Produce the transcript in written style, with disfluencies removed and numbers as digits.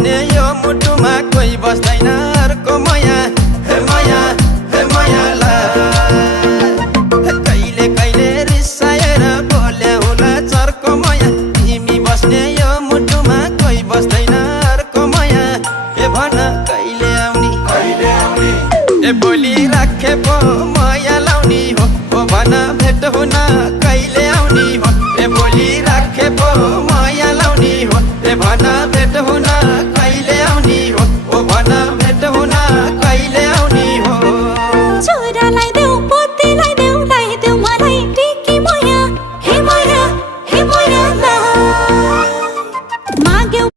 बस्ने यो मुटुमा कोही बस्दैन अर्को माया हे माया हे मायालाई कहिले कहिले रिसाएर बोल्या होला चर्को माया तिमी बस्ने यो मुटुमा कोही बस्दैन अर्को माया ए भन कहिले आउने ए बोली राखे पो माया लाउने हो भन भेट हुन